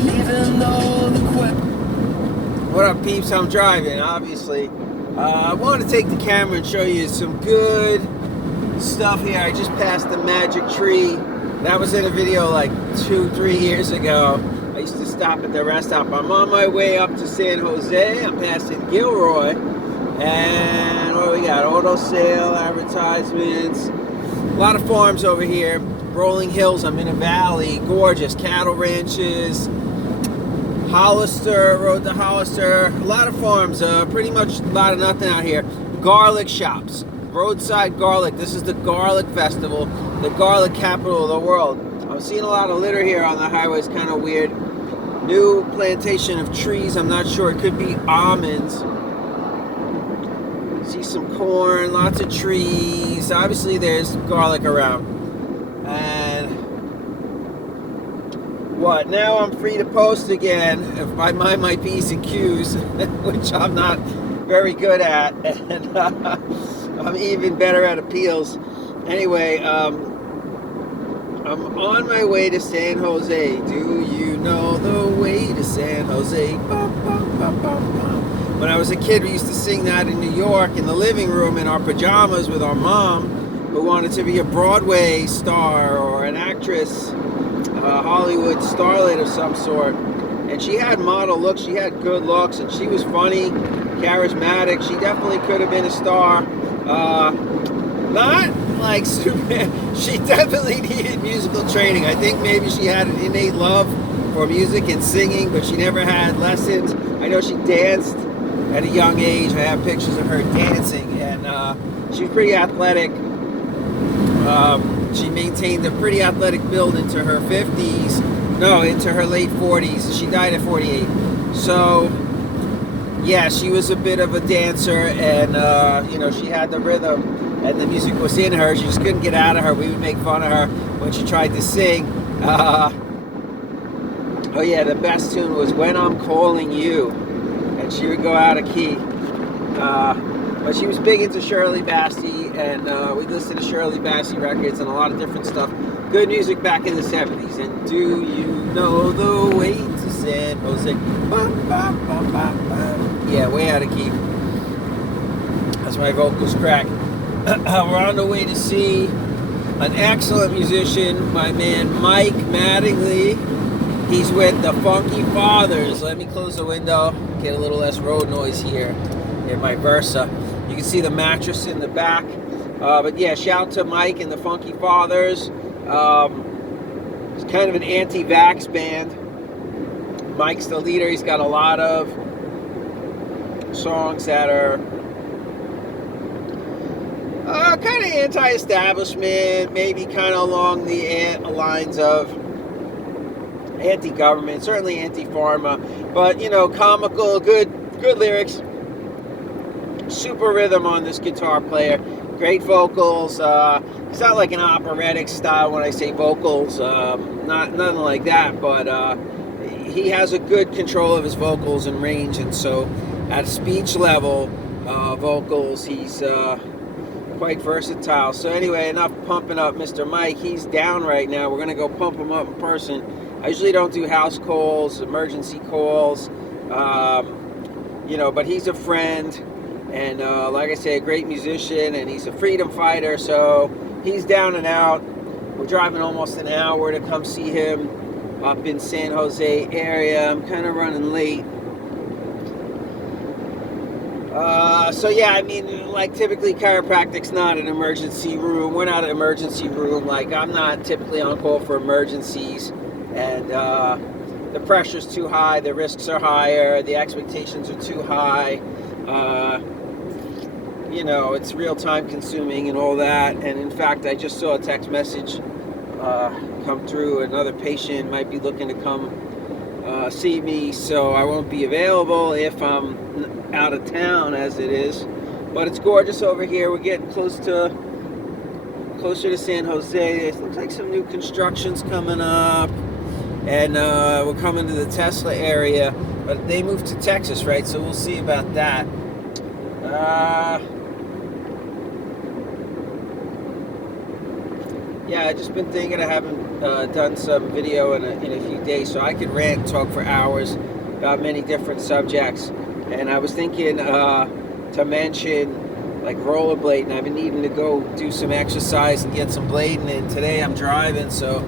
And even though the What up, peeps? I'm driving, obviously. I want to take the camera and show you some good stuff here. I just passed the magic tree. That was in a video like 2-3 years ago. I used to stop at the rest stop. I'm on my way up to San Jose. I'm passing Gilroy. And what do we got? Auto sale, advertisements. A lot of farms over here. Rolling hills. I'm in a valley. Gorgeous. Cattle ranches. Hollister, road to Hollister, a lot of farms, pretty much a lot of nothing out here. Garlic shops, roadside garlic. This is the garlic festival, the garlic capital of the world. I'm seeing a lot of litter here on the highway. It's kind of weird. New plantation of trees. I'm not sure. It could be almonds. See some corn, lots of trees. Obviously, there's garlic around. And what? Now I'm free to post again if I mind my P's and Q's, which I'm not very good at, and I'm even better at appeals. Anyway, I'm on my way to San Jose. Do you know the way to San Jose? Bum, bum, bum, bum, bum. When I was a kid, we used to sing that in New York in the living room in our pajamas with our mom, who wanted to be a Broadway star or an actress. Hollywood starlet of some sort, and she had model looks, she had good looks, and she was funny, charismatic. She definitely could have been a star. Not like super, she definitely needed musical training. I think maybe she had an innate love for music and singing, but she never had lessons. I know she danced at a young age. I have pictures of her dancing, and she was pretty athletic. She maintained a pretty athletic build into her 50s. No, into her late 40s. She died at 48. So, yeah, she was a bit of a dancer, and, you know, she had the rhythm, and the music was in her. She just couldn't get out of her. We would make fun of her when she tried to sing. Oh, yeah, the best tune was When I'm Calling You, and she would go out of key. But she was big into Shirley Bassey, and we listened to Shirley Bassey records and a lot of different stuff. Good music back in the 70s. And do you know the way to San Jose? Bum, bum, bum, bum, bum. Yeah, way out of key. That's my vocals crack. We're on the way to see an excellent musician, my man Mike Mattingly. He's with the Funky Fathers. Let me close the window, get a little less road noise here in my Versa. You can see the mattress in the back. But yeah, shout out to Mike and the Funky Fathers. It's kind of an anti-vax band. Mike's the leader. He's got a lot of songs that are kind of anti-establishment, maybe kind of along the lines of anti-government, certainly anti-pharma, but, you know, comical, good lyrics. Super rhythm on this guitar player. Great vocals. It's not like an operatic style when I say vocals. Nothing like that, but he has a good control of his vocals and range, and so at speech level vocals, he's quite versatile. So anyway, enough pumping up Mr. Mike. He's down right now. We're going to go pump him up in person. I usually don't do house calls, emergency calls, you know, but he's a friend. And like I say, a great musician, and he's a freedom fighter, so he's down and out. We're driving almost an hour to come see him up in San Jose area. I'm kind of running late. So yeah, I mean, like typically chiropractic's not an emergency room. We're not an emergency room. Like I'm not typically on call for emergencies, and the pressure's too high, the risks are higher, the expectations are too high. You know, it's real time consuming and all that. And in fact, I just saw a text message come through. Another patient might be looking to come see me, so I won't be available if I'm out of town, as it is. But it's gorgeous over here. We're getting closer to San Jose. It looks like some new construction's coming up, and we're coming to the Tesla area. But they moved to Texas, right? So we'll see about that. Yeah, I just been thinking I haven't done some video in a few days, so I could rant and talk for hours about many different subjects. And I was thinking to mention like rollerblading. I've been needing to go do some exercise and get some blading in. Today I'm driving, so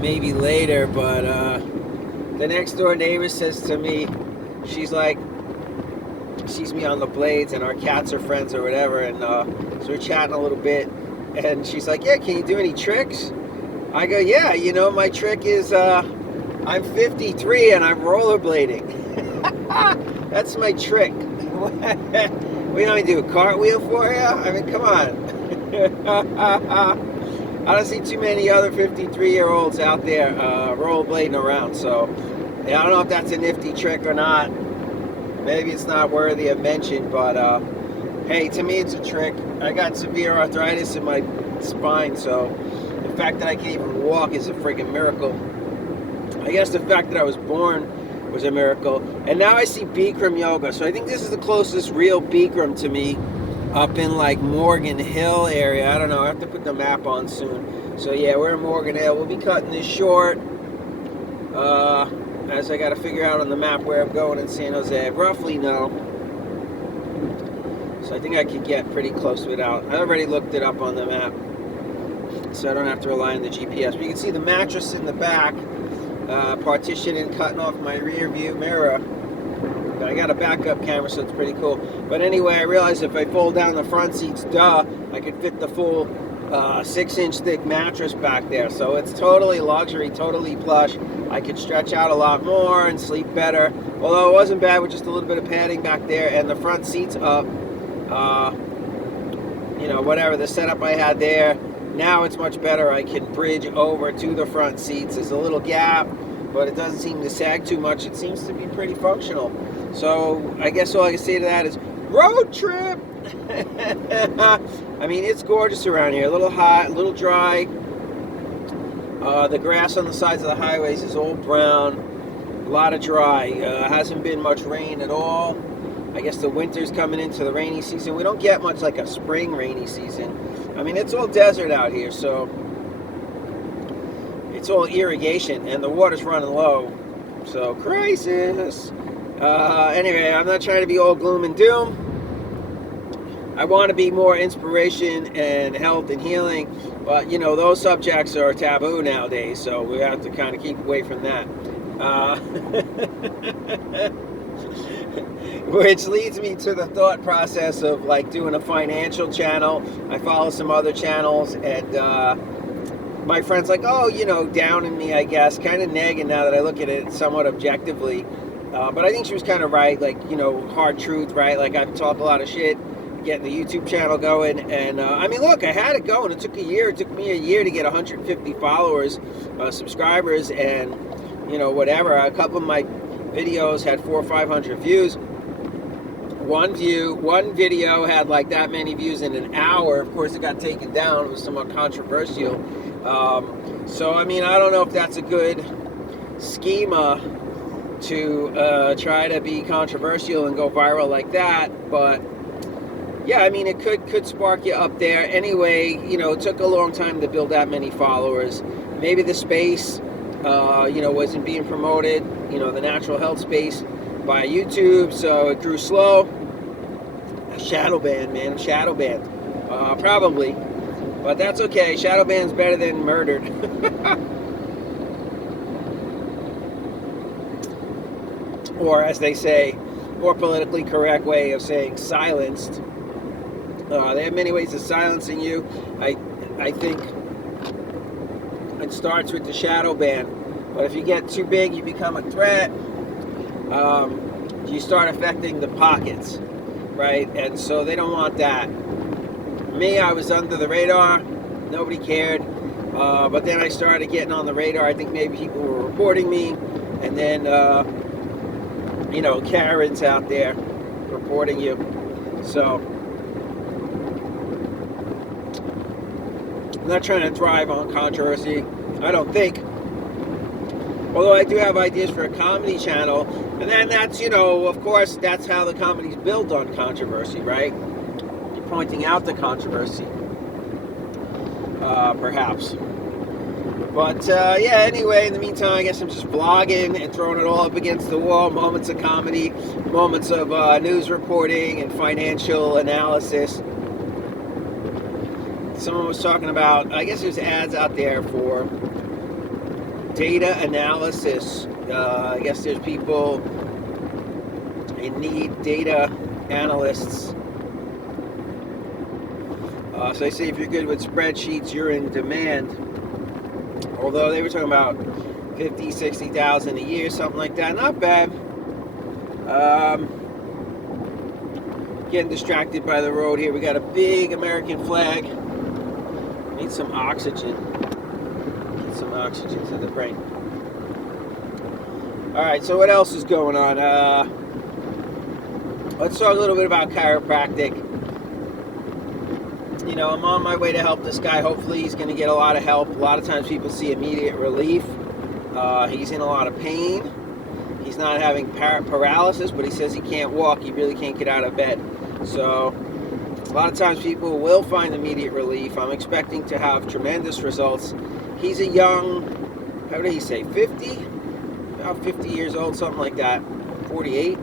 maybe later. But the next door neighbor says to me, she's like, sees me on the blades, and our cats are friends or whatever, and so we're chatting a little bit, and she's like, yeah, can you do any tricks? I go, yeah, you know, my trick is I'm 53 and I'm rollerblading. That's my trick. We don't do a cartwheel for you? I mean, come on. I don't see too many other 53-year-olds out there rollerblading around, so yeah, I don't know if that's a nifty trick or not. Maybe it's not worthy of mention, but hey, to me it's a trick. I got severe arthritis in my spine, so the fact that I can't even walk is a freaking miracle. I guess the fact that I was born was a miracle. And now I see Bikram yoga, so I think this is the closest real Bikram to me, up in like Morgan Hill area. I don't know, I have to put the map on soon. So yeah, we're in Morgan Hill. We'll be cutting this short. As I got to figure out on the map where I'm going in San Jose. I roughly know. So I think I could get pretty close to it out. I already looked it up on the map, so I don't have to rely on the GPS. But you can see the mattress in the back, partition and cutting off my rear view mirror. But I got a backup camera, so it's pretty cool. But anyway, I realized if I fold down the front seats, I could fit the full 6-inch thick mattress back there. So it's totally luxury, totally plush. I could stretch out a lot more and sleep better. Although it wasn't bad with just a little bit of padding back there, and the front seats up. You know, whatever the setup I had there, now it's much better. I can bridge over to the front seats. There's a little gap, but it doesn't seem to sag too much. It seems to be pretty functional. So I guess all I can say to that is road trip. I mean, it's gorgeous around here. A little hot, a little dry. The grass on the sides of the highways is all brown. A lot of dry. Hasn't been much rain at all. I guess the winter's coming into the rainy season. We don't get much like a spring rainy season. I mean, it's all desert out here, so it's all irrigation, and the water's running low. So, crisis. Anyway, I'm not trying to be all gloom and doom. I want to be more inspiration and health and healing, but you know, those subjects are taboo nowadays, so we have to kind of keep away from that. Which leads me to the thought process of like doing a financial channel. I follow some other channels, and my friend's like, oh, you know, downing me, I guess, kind of nagging now that I look at it somewhat objectively. But I think she was kind of right, like, you know, hard truth, right? Like, I've talked a lot of shit getting the YouTube channel going, and I mean, look, I had it going. It took a year. It took me a year to get 150 followers, subscribers, and you know, whatever. A couple of my videos had 400 or 500 views. One video had like that many views in an hour. Of course, it got taken down. It was somewhat controversial. So I mean, I don't know if that's a good schema to try to be controversial and go viral like that, but yeah, I mean, it could spark you up there. Anyway, you know, it took a long time to build that many followers. Maybe the space, you know, wasn't being promoted, you know, the natural health space by YouTube, so it grew slow. Shadow banned, man, shadow banned. Probably, but that's okay. Shadow bann's better than murdered. Or as they say, more politically correct way of saying silenced. They have many ways of silencing you. I think it starts with the shadow ban. But if you get too big, you become a threat. You start affecting the pockets, right? And so they don't want that. Me, I was under the radar. Nobody cared. But then I started getting on the radar. I think maybe people were reporting me. And then, you know, Karen's out there reporting you. So I'm not trying to thrive on controversy, I don't think. Although I do have ideas for a comedy channel. And then that's, you know, of course, that's how the comedy's built, on controversy, right? You're pointing out the controversy, perhaps. But yeah, anyway, in the meantime, I guess I'm just vlogging and throwing it all up against the wall. Moments of comedy, moments of news reporting and financial analysis. Someone was talking about, I guess there's ads out there for data analysis. I guess there's people in need, data analysts. So they say if you're good with spreadsheets, you're in demand. Although they were talking about 50, 60,000 a year, something like that. Not bad. Getting distracted by the road here. We got a big American flag. Need some oxygen. Need some oxygen to the brain. Alright, so what else is going on? Let's talk a little bit about chiropractic. You know, I'm on my way to help this guy. Hopefully he's going to get a lot of help. A lot of times people see immediate relief. He's in a lot of pain. He's not having paralysis, but he says he can't walk. He really can't get out of bed. So a lot of times people will find immediate relief. I'm expecting to have tremendous results. He's a young, how did he say, 50? About 50 years old, something like that. 48?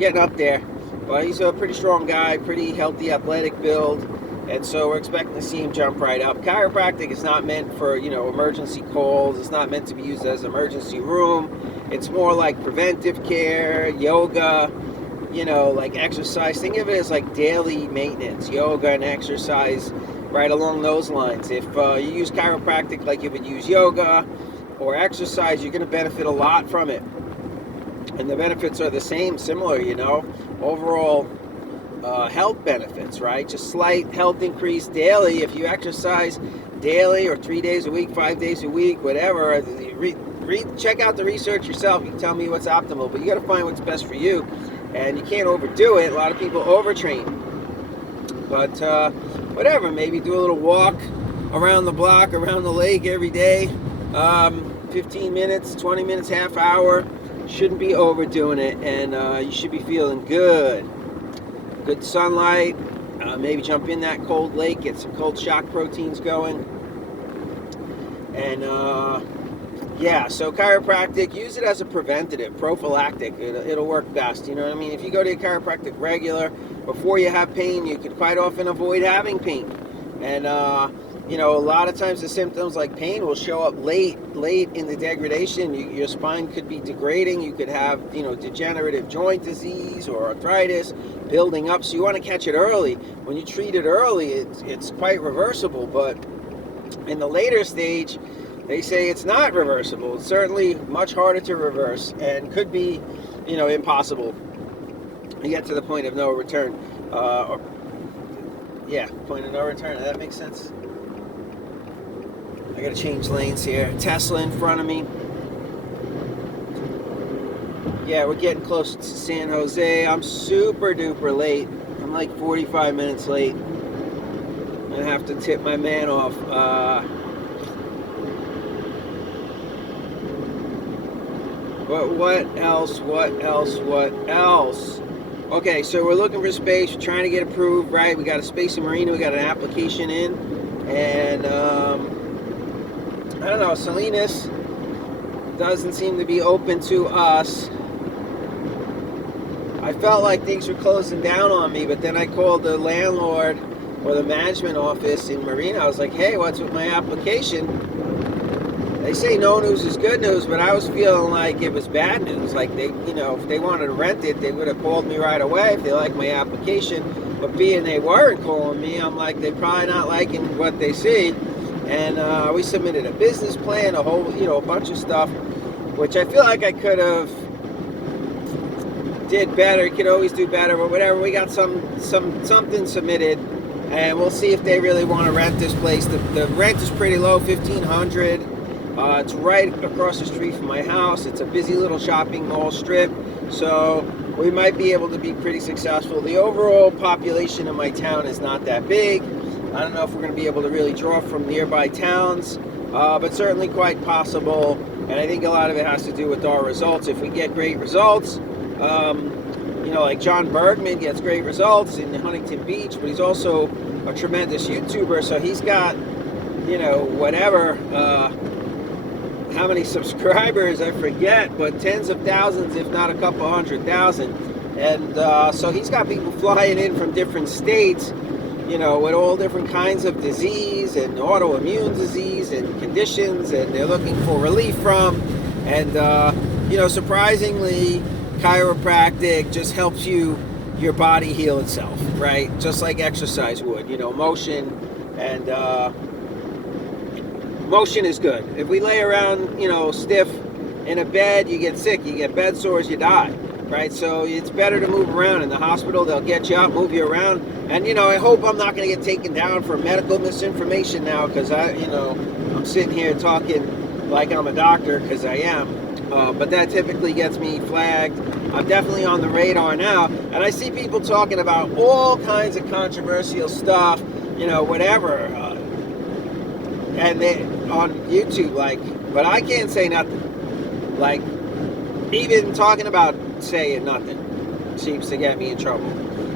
Getting up there. But he's a pretty strong guy, pretty healthy, athletic build. And so we're expecting to see him jump right up. Chiropractic is not meant for, you know, emergency calls. It's not meant to be used as an emergency room. It's more like preventive care, yoga, you know, like exercise. Think of it as like daily maintenance, yoga and exercise, right along those lines. If you use chiropractic like you would use yoga or exercise, you're going to benefit a lot from it. And the benefits are the same, similar, you know, overall health benefits, right? Just slight health increase daily. If you exercise daily or 3 days a week, 5 days a week, whatever, check out the research yourself. You can tell me what's optimal, but you got to find what's best for you, and you can't overdo it. A lot of people overtrain, but whatever, maybe do a little walk around the block, around the lake every day, 15 minutes, 20 minutes, half hour. Shouldn't be overdoing it, and you should be feeling good. Good sunlight, maybe jump in that cold lake, get some cold shock proteins going. And yeah, so chiropractic, use it as a preventative, prophylactic. It'll work best, you know what I mean? If you go to a chiropractic regular, before you have pain, you could quite often avoid having pain. And you know, a lot of times the symptoms like pain will show up late in the degradation. Your spine could be degrading. You could have, you know, degenerative joint disease or arthritis building up. So you want to catch it early. When you treat it early, it's quite reversible. But in the later stage, they say it's not reversible. It's certainly much harder to reverse and could be, you know, impossible. You get to the point of no return. Yeah, point of no return. That makes sense. I gotta change lanes here. Tesla in front of me. Yeah, we're getting close to San Jose. I'm super duper late. I'm like 45 minutes late. I'm gonna have to tip my man off. But what else? Okay, so we're looking for space. We're trying to get approved, right? We got a space in Marina. We got an application in. And I don't know, Salinas doesn't seem to be open to us. I felt like things were closing down on me, but then I called the landlord or the management office in Marina. I was like, hey, what's with my application? They say no news is good news, but I was feeling like it was bad news. Like they, you know, if they wanted to rent it, they would have called me right away if they liked my application. But being they weren't calling me, I'm like, they're probably not liking what they see. And we submitted a business plan, a whole, you know, a bunch of stuff, which I feel like I could have did better. Could always do better, but whatever. We got something submitted, and we'll see if they really want to rent this place. The rent is pretty low, $1,500. It's right across the street from my house. It's a busy little shopping mall strip, so we might be able to be pretty successful. The overall population of my town is not that big. I don't know if we're going to be able to really draw from nearby towns, but certainly quite possible. And I think a lot of it has to do with our results. If we get great results, you know, like John Bergman gets great results in Huntington Beach, but he's also a tremendous YouTuber. So he's got, you know, whatever, how many subscribers, I forget, but tens of thousands, if not a couple 100,000. And so he's got people flying in from different states, with all different kinds of disease and autoimmune disease and conditions, and they're looking for relief from. And, surprisingly, chiropractic just helps your body heal itself, right? Just like exercise would, motion. And motion is good. If we lay around, stiff in a bed, you get sick, you get bed sores, you die, right? So it's better to move around. In the hospital, they'll get you up, move you around. And, I hope I'm not going to get taken down for medical misinformation now, because I'm sitting here talking like I'm a doctor, because I am. But that typically gets me flagged. I'm definitely on the radar now. And I see people talking about all kinds of controversial stuff, whatever. And they on YouTube, but I can't say nothing. Even talking about saying nothing seems to get me in trouble.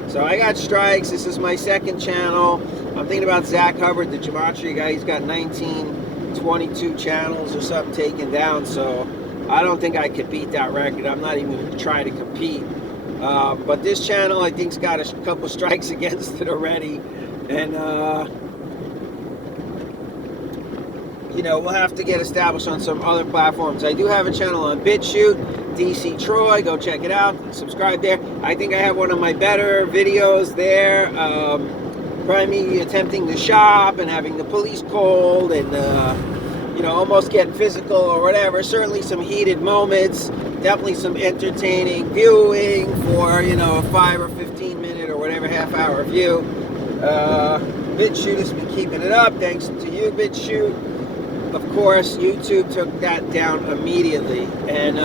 So I got strikes. This is my second channel. I'm thinking about Zach Hubbard, the gematria guy. He's got 22 channels or something taken down. So I don't think I could beat that record. I'm not even going to try to compete. But this channel, I think, has got a couple strikes against it already. And, we'll have to get established on some other platforms. I do have a channel on BitChute, DC Troy. Go check it out. Subscribe there. I think I have one of my better videos there. Probably me attempting to shop and having the police called and, almost getting physical or whatever. Certainly some heated moments. Definitely some entertaining viewing for, a 5 or 15 minute or whatever half-hour view. BitChute has been keeping it up. Thanks to you, BitChute. Of course, YouTube took that down immediately. And,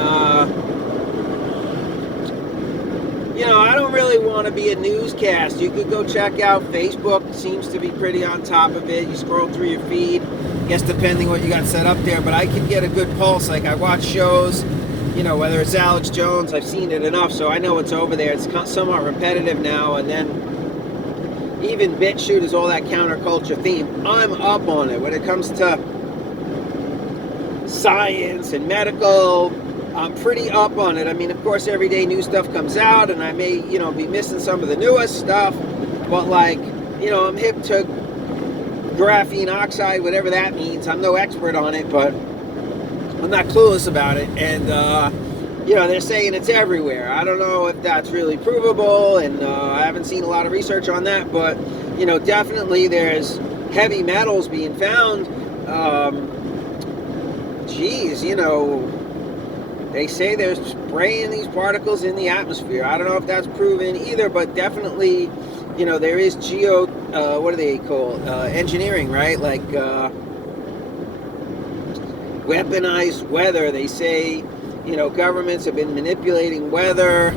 I don't really want to be a newscast. You could go check out Facebook. Seems to be pretty on top of it. You scroll through your feed. I guess depending what you got set up there. But I can get a good pulse. Like, I watch shows, whether it's Alex Jones, I've seen it enough, so I know what's over there. It's somewhat repetitive now. And then even BitChute is all that counterculture theme. I'm up on it when it comes to science and medical. I'm pretty up on it. I mean, of course, every day new stuff comes out, and I may, be missing some of the newest stuff, but I'm hip to graphene oxide, whatever that means. I'm no expert on it, but I'm not clueless about it. And, they're saying it's everywhere. I don't know if that's really provable, and I haven't seen a lot of research on that, but, definitely there's heavy metals being found. They say they're spraying these particles in the atmosphere. I don't know if that's proven either, but definitely, there is what do they call engineering, right? Like weaponized weather. They say, governments have been manipulating weather.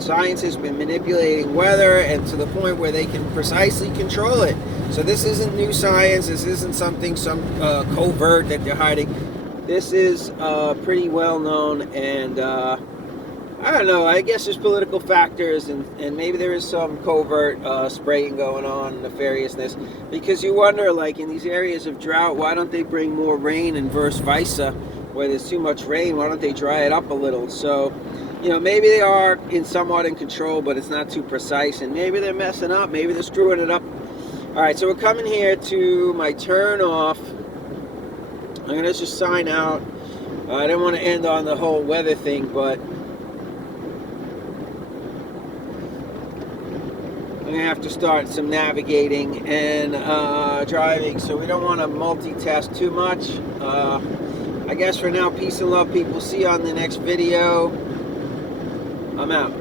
Science has been manipulating weather, and to the point where they can precisely control it. So this isn't new science. This isn't some covert that they're hiding. This is pretty well known, and I don't know, I guess there's political factors, and maybe there is some covert spraying going on, nefariousness, because you wonder, in these areas of drought, why don't they bring more rain, and vice versa, where there's too much rain, why don't they dry it up a little? So, maybe they are somewhat in control, but it's not too precise, and maybe they're messing up, maybe they're screwing it up. Alright, so we're coming here to my turn off. I'm going to just sign out. I didn't want to end on the whole weather thing, but I'm going to have to start some navigating and driving, so we don't want to multitask too much. I guess for now, peace and love, people. See you on the next video. I'm out.